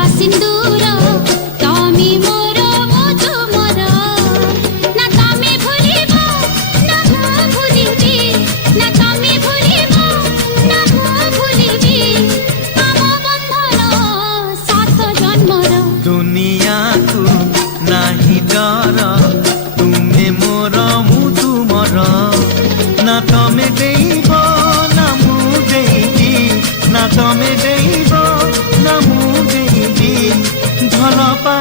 କଥା ସିନ୍ଦୁର ତମେ ମୋର ମୁଁ ତୁମର ନା ତମେ ଭୁଲିବ ନା ମୁଁ ଭୁଲିବି ନା ତମେ ଭୁଲିବ ନା ମୁଁ ଭୁଲିବି ଆମ ବନ୍ଧନ ସାତ ଜନ୍ମର दुनिया को नाही डर तुमे मोर मु तुमर ना तमे देइब ना मु देइबी ना तमे देइब ना मु देइबी भल पा